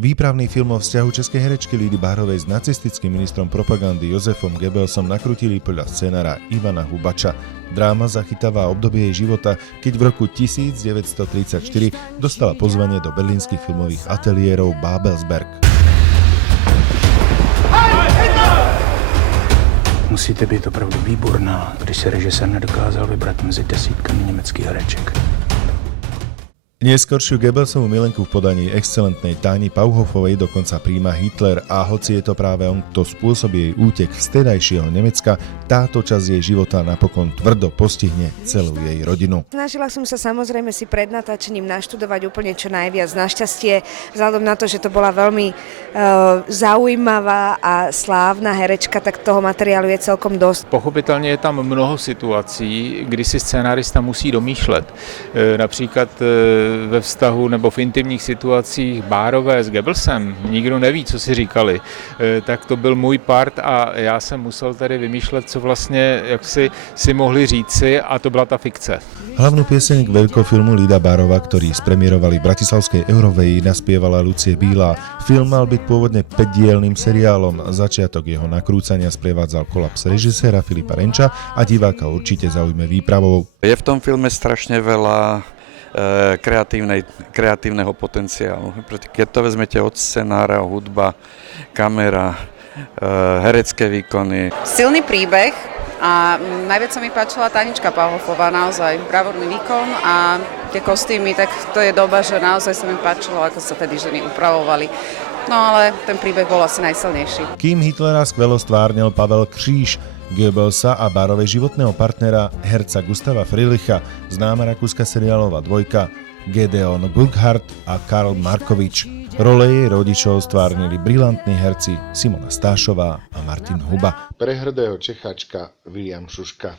Výpravný film o vzťahu českej herečky Lidy Bárovej s nacistickým ministrom propagandy Josefom Goebbelsom nakrútili podľa scenára Ivana Hubača. Dráma zachytáva obdobie jej života, keď v roku 1934 dostala pozvanie do berlínskych filmových ateliérov Babelsberg. Musíte být opravdu výborná, když se režisér nedokázal vybrat mezi desítkami německých hereček. Neskoršiu Goebbelsovú milenku v podaní excelentnej Táni Pauhofovej dokonca prijíma Hitler a hoci je to práve on, kto spôsobí jej útek z tedajšieho Nemecka, táto časť jej života napokon tvrdo postihne celú jej rodinu. Snažila som sa samozrejme si pred natáčením naštudovať úplne čo najviac. Našťastie, vzhľadom na to, že to bola veľmi zaujímavá a slávna herečka, tak toho materiálu je celkom dosť. Pochopitelně je tam mnoho situací, kdy si scénárista musí domýšlet. Například ve vztahu nebo v intimních situacích Bárové s Goebbelsem, nikdo neví, co si říkali, tak to byl můj part a já jsem musel tady vymýšlet, co vlastně jak si mohli říci, a to byla ta fikce. Hlavnú pieseň k veľkofilmu Lida Bárova, ktorý spremierovali v bratislavskej Euroveji, naspievala Lucie Bílá. Film mal byť pôvodne 5-dielnym seriálom. Začiatok jeho nakrúcania sprevádzal kolaps režiséra Filipa Renča a diváka určite zaujme výpravou. Je v tom filme strašne veľa kreatívneho potenciálu. Keď to vezmete od scenára, hudba, kamera, herecké výkony. Silný príbeh a najviac sa mi páčila Tanička Pauhofová, naozaj bravúrny výkon a tie kostýmy, tak to je doba, že naozaj sa mi páčilo, ako sa tedy ženy upravovali. No ale ten príbeh bol asi najsilnejší. Kým Hitlera skvelo stvárnil Pavel Kříž, Goebbelsa a Bárovej životného partnera, herca Gustava Frilicha, známa rakúska seriálová dvojka Gedeon Burkhardt a Karl Markovič. Role jej rodičov stvárnili brilantní herci Simona Stášová a Martin Huba. Pre hrdého Čecháčka William Šuška.